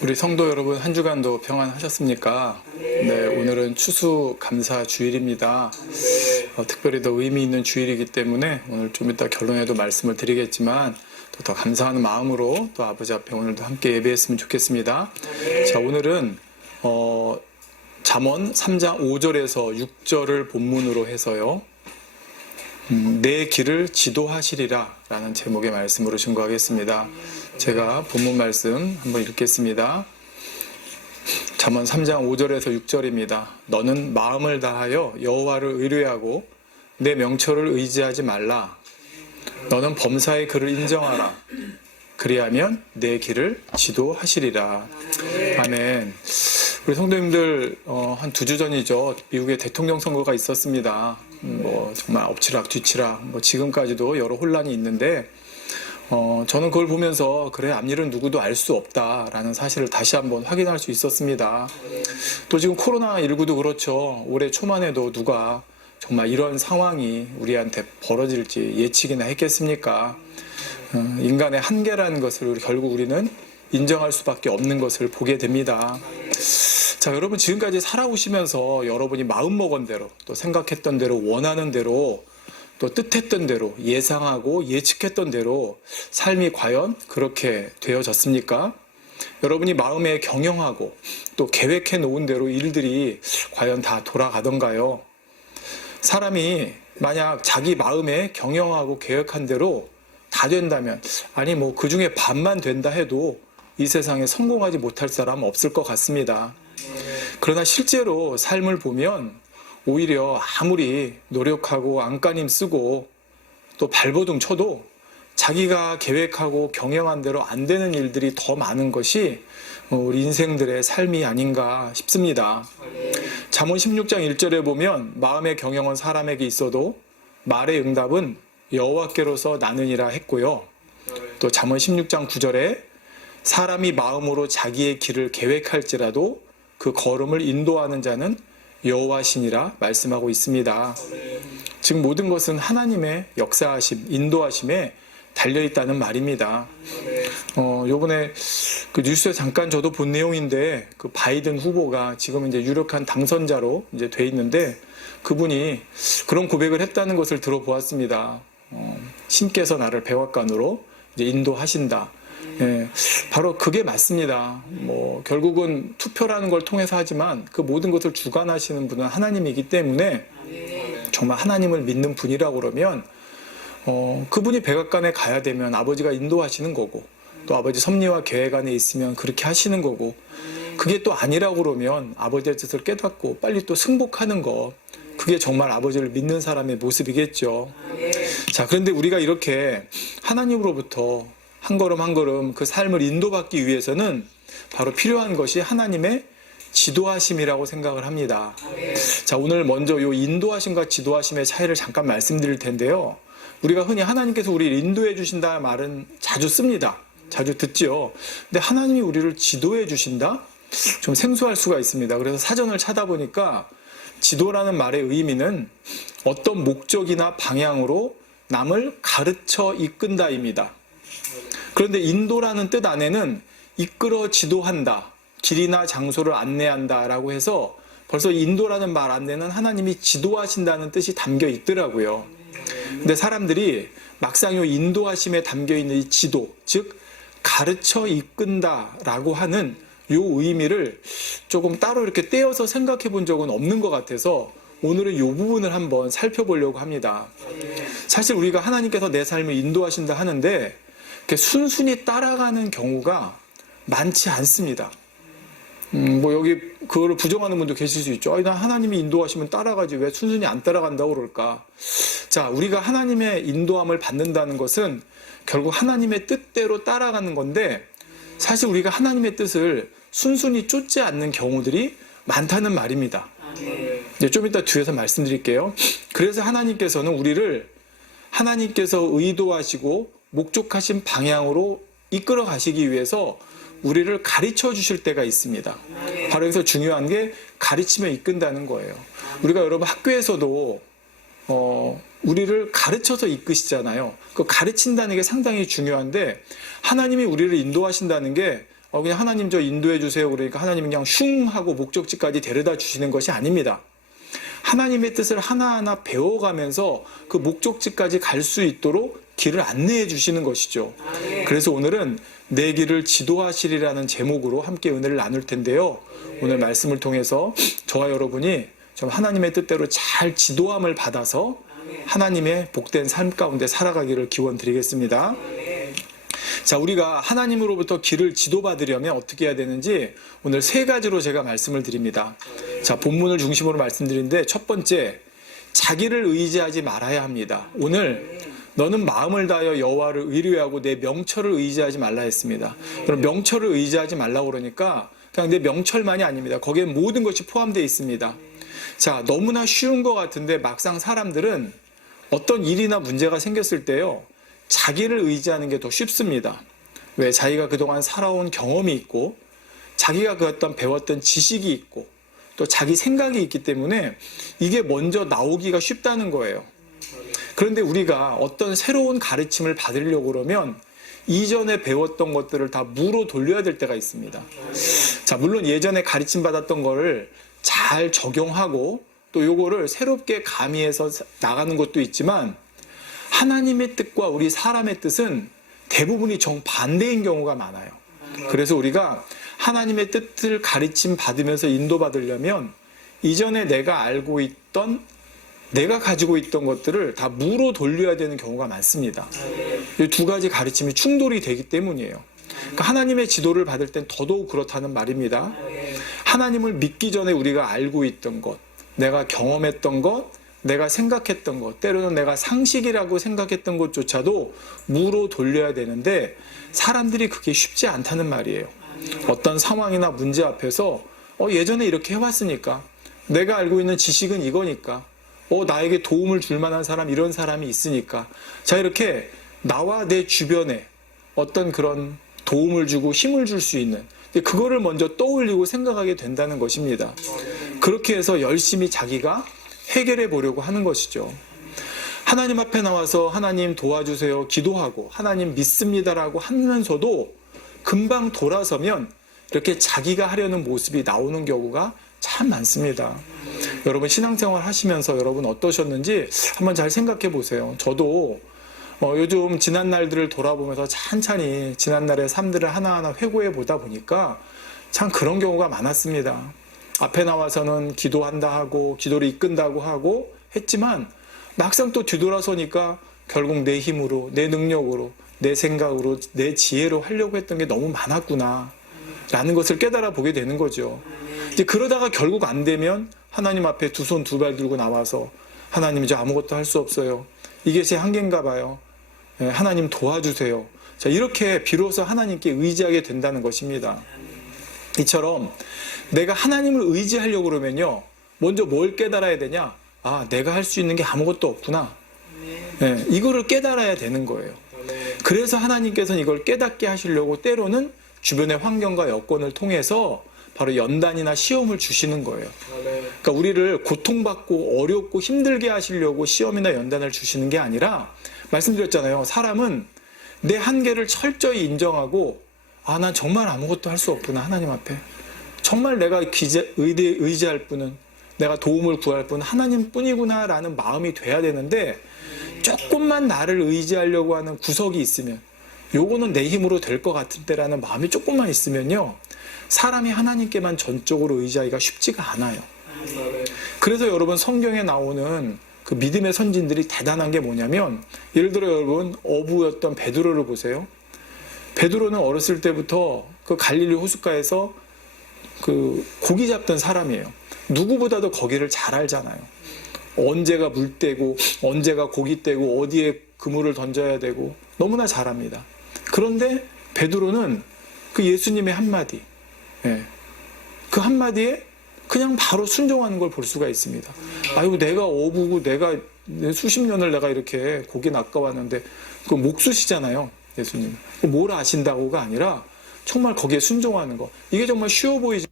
우리 성도 여러분, 한 주간도 평안하셨습니까? 네, 오늘은 추수감사 주일입니다. 특별히 더 의미 있는 주일이기 때문에 오늘 좀 이따 결론에도 말씀을 드리겠지만 또 더 감사하는 마음으로 또 아버지 앞에 오늘도 함께 예배했으면 좋겠습니다. 자, 오늘은 잠언 3장 5절에서 6절을 본문으로 해서요. 내 길을 지도하시리라 라는 제목의 말씀으로 증거하겠습니다. 제가 본문 말씀 한번 읽겠습니다. 잠언 3장 5절에서 6절입니다. 너는 마음을 다하여 여호와를 의뢰하고 내 명철을 의지하지 말라. 너는 범사의 그를 인정하라. 그리하면 내 길을 지도하시리라. 아멘. 우리 성도님들 한 2주 전이죠. 미국의 대통령 선거가 있었습니다. 정말 엎치락 뒤치락 지금까지도 여러 혼란이 있는데 저는 그걸 보면서 그래, 앞일은 누구도 알 수 없다라는 사실을 다시 한번 확인할 수 있었습니다. 또 지금 코로나19도 그렇죠. 올해 초만 해도 누가 정말 이런 상황이 우리한테 벌어질지 예측이나 했겠습니까? 인간의 한계라는 것을 결국 우리는 인정할 수밖에 없는 것을 보게 됩니다. 자, 여러분 지금까지 살아오시면서 여러분이 마음먹은 대로 또 생각했던 대로 원하는 대로 또 뜻했던 대로 예상하고 예측했던 대로 삶이 과연 그렇게 되어졌습니까? 여러분이 마음에 경영하고 또 계획해 놓은 대로 일들이 과연 다 돌아가던가요? 사람이 만약 자기 마음에 경영하고 계획한 대로 다 된다면, 아니 그 중에 반만 된다 해도 이 세상에 성공하지 못할 사람은 없을 것 같습니다. 그러나 실제로 삶을 보면 오히려 아무리 노력하고 안간힘 쓰고 또 발버둥 쳐도 자기가 계획하고 경영한 대로 안 되는 일들이 더 많은 것이 우리 인생들의 삶이 아닌가 싶습니다. 잠언 16장 1절에 보면 마음의 경영은 사람에게 있어도 말의 응답은 여호와께로서 나느니라 했고요. 또 잠언 16장 9절에 사람이 마음으로 자기의 길을 계획할지라도 그 걸음을 인도하는 자는 여호와시니라 말씀하고 있습니다. 즉 모든 것은 하나님의 역사하심, 인도하심에 달려있다는 말입니다. 요번에 그 뉴스에 잠깐 저도 본 내용인데 그 바이든 후보가 지금 이제 유력한 당선자로 이제 돼 있는데 그분이 그런 고백을 했다는 것을 들어보았습니다. 신께서 나를 백악관으로 이제 인도하신다. 예, 바로 그게 맞습니다. 결국은 투표라는 걸 통해서 하지만 그 모든 것을 주관하시는 분은 하나님이기 때문에 정말 하나님을 믿는 분이라고 그러면 그분이 백악관에 가야 되면 아버지가 인도하시는 거고 또 아버지 섭리와 계획 안에 있으면 그렇게 하시는 거고 그게 또 아니라고 그러면 아버지의 뜻을 깨닫고 빨리 또 승복하는 것, 그게 정말 아버지를 믿는 사람의 모습이겠죠. 자, 그런데 우리가 이렇게 하나님으로부터 한 걸음 한 걸음 그 삶을 인도받기 위해서는 바로 필요한 것이 하나님의 지도하심이라고 생각을 합니다. 자, 오늘 먼저 이 인도하심과 지도하심의 차이를 잠깐 말씀드릴 텐데요. 우리가 흔히 하나님께서 우리를 인도해 주신다는 말은 자주 씁니다. 자주 듣죠. 근데 하나님이 우리를 지도해 주신다? 좀 생소할 수가 있습니다. 그래서 사전을 찾아보니까 지도라는 말의 의미는 어떤 목적이나 방향으로 남을 가르쳐 이끈다입니다. 그런데 인도라는 뜻 안에는 이끌어 지도한다, 길이나 장소를 안내한다 라고 해서 벌써 인도라는 말 안에는 하나님이 지도하신다는 뜻이 담겨 있더라고요. 근데 사람들이 막상 이 인도하심에 담겨 있는 이 지도, 즉 가르쳐 이끈다 라고 하는 이 의미를 조금 따로 이렇게 떼어서 생각해 본 적은 없는 것 같아서 오늘은 이 부분을 한번 살펴보려고 합니다. 사실 우리가 하나님께서 내 삶을 인도하신다 하는데 순순히 따라가는 경우가 많지 않습니다. 여기 그거를 부정하는 분도 계실 수 있죠. 나 하나님이 인도하시면 따라가지 왜 순순히 안 따라간다고 그럴까? 자, 우리가 하나님의 인도함을 받는다는 것은 결국 하나님의 뜻대로 따라가는 건데 사실 우리가 하나님의 뜻을 순순히 쫓지 않는 경우들이 많다는 말입니다. 좀 이따 뒤에서 말씀드릴게요. 그래서 하나님께서는 우리를 하나님께서 의도하시고 목적하신 방향으로 이끌어 가시기 위해서 우리를 가르쳐 주실 때가 있습니다. 바로 여기서 중요한 게 가르치며 이끈다는 거예요. 우리가 여러분 학교에서도 우리를 가르쳐서 이끄시잖아요. 그 가르친다는 게 상당히 중요한데 하나님이 우리를 인도하신다는 게 그냥 하나님 저 인도해 주세요. 그러니까 하나님은 그냥 슝 하고 목적지까지 데려다 주시는 것이 아닙니다. 하나님의 뜻을 하나하나 배워가면서 그 목적지까지 갈 수 있도록 길을 안내해 주시는 것이죠. 그래서 오늘은 내 길을 지도하시리라는 제목으로 함께 은혜를 나눌 텐데요. 오늘 말씀을 통해서 저와 여러분이 좀 하나님의 뜻대로 잘 지도함을 받아서 하나님의 복된 삶 가운데 살아가기를 기원드리겠습니다. 자, 우리가 하나님으로부터 길을 지도받으려면 어떻게 해야 되는지 오늘 3가지로 제가 말씀을 드립니다. 자, 본문을 중심으로 말씀드리는데 첫 번째, 자기를 의지하지 말아야 합니다. 오늘 너는 마음을 다하여 여호와를 의뢰하고 내 명철을 의지하지 말라 했습니다. 그럼 명철을 의지하지 말라고 그러니까 그냥 내 명철만이 아닙니다. 거기에 모든 것이 포함되어 있습니다. 자, 너무나 쉬운 것 같은데 막상 사람들은 어떤 일이나 문제가 생겼을 때요, 자기를 의지하는 게 더 쉽습니다. 왜? 자기가 그동안 살아온 경험이 있고 자기가 그 어떤 배웠던 지식이 있고 또 자기 생각이 있기 때문에 이게 먼저 나오기가 쉽다는 거예요. 그런데 우리가 어떤 새로운 가르침을 받으려고 그러면 이전에 배웠던 것들을 다 무로 돌려야 될 때가 있습니다. 자, 물론 예전에 가르침 받았던 거를 잘 적용하고 또 요거를 새롭게 가미해서 나가는 것도 있지만 하나님의 뜻과 우리 사람의 뜻은 대부분이 정반대인 경우가 많아요. 그래서 우리가 하나님의 뜻을 가르침 받으면서 인도받으려면 이전에 내가 알고 있던, 내가 가지고 있던 것들을 다 무로 돌려야 되는 경우가 많습니다. 이 2가지 가르침이 충돌이 되기 때문이에요. 그러니까 하나님의 지도를 받을 땐 더더욱 그렇다는 말입니다. 하나님을 믿기 전에 우리가 알고 있던 것, 내가 경험했던 것, 내가 생각했던 것, 때로는 내가 상식이라고 생각했던 것조차도 무로 돌려야 되는데 사람들이 그게 쉽지 않다는 말이에요. 어떤 상황이나 문제 앞에서 예전에 이렇게 해왔으니까, 내가 알고 있는 지식은 이거니까, 나에게 도움을 줄 만한 사람, 이런 사람이 있으니까, 자, 이렇게 나와 내 주변에 어떤 그런 도움을 주고 힘을 줄 수 있는, 그거를 먼저 떠올리고 생각하게 된다는 것입니다. 그렇게 해서 열심히 자기가 해결해 보려고 하는 것이죠. 하나님 앞에 나와서 하나님 도와주세요 기도하고 하나님 믿습니다라고 하면서도 금방 돌아서면 이렇게 자기가 하려는 모습이 나오는 경우가 참 많습니다. 여러분 신앙생활 하시면서 여러분 어떠셨는지 한번 잘 생각해 보세요. 저도 요즘 지난 날들을 돌아보면서 찬찬히 지난 날의 삶들을 하나하나 회고해 보다 보니까 참 그런 경우가 많았습니다. 앞에 나와서는 기도한다 하고 기도를 이끈다고 하고 했지만 막상 또 뒤돌아서니까 결국 내 힘으로, 내 능력으로, 내 생각으로, 내 지혜로 하려고 했던 게 너무 많았구나 라는 것을 깨달아 보게 되는 거죠. 이제 그러다가 결국 안 되면 하나님 앞에 2손 2발 들고 나와서 하나님 이제 아무것도 할 수 없어요. 이게 제 한계인가 봐요. 하나님 도와주세요. 자, 이렇게 비로소 하나님께 의지하게 된다는 것입니다. 이처럼 내가 하나님을 의지하려고 그러면요, 먼저 뭘 깨달아야 되냐? 내가 할 수 있는 게 아무것도 없구나. 이거를 깨달아야 되는 거예요. 그래서 하나님께서는 이걸 깨닫게 하시려고 때로는 주변의 환경과 여건을 통해서 바로 연단이나 시험을 주시는 거예요. 그러니까 우리를 고통받고 어렵고 힘들게 하시려고 시험이나 연단을 주시는 게 아니라, 말씀드렸잖아요. 사람은 내 한계를 철저히 인정하고 난 정말 아무것도 할 수 없구나. 하나님 앞에 정말 내가 의지할 분은, 내가 도움을 구할 분은 하나님 뿐이구나 라는 마음이 돼야 되는데, 조금만 나를 의지하려고 하는 구석이 있으면, 요거는 내 힘으로 될 것 같은데 라는 마음이 조금만 있으면요, 사람이 하나님께만 전적으로 의지하기가 쉽지가 않아요. 그래서 여러분 성경에 나오는 그 믿음의 선진들이 대단한 게 뭐냐면, 예를 들어 여러분 어부였던 베드로를 보세요. 베드로는 어렸을 때부터 그 갈릴리 호숫가에서 그 고기 잡던 사람이에요. 누구보다도 거기를 잘 알잖아요. 언제가 물때고 언제가 고기때고 어디에 그물을 던져야 되고 너무나 잘합니다. 그런데 베드로는 그 예수님의 한마디, 그 한마디에 그냥 바로 순종하는 걸 볼 수가 있습니다. 아이고, 내가 어부고 내가 수십 년을 내가 이렇게 고기 낚아왔는데, 그 목수시잖아요, 예수님. 뭘 아신다고가 아니라 정말 거기에 순종하는 거. 이게 정말 쉬워 보이지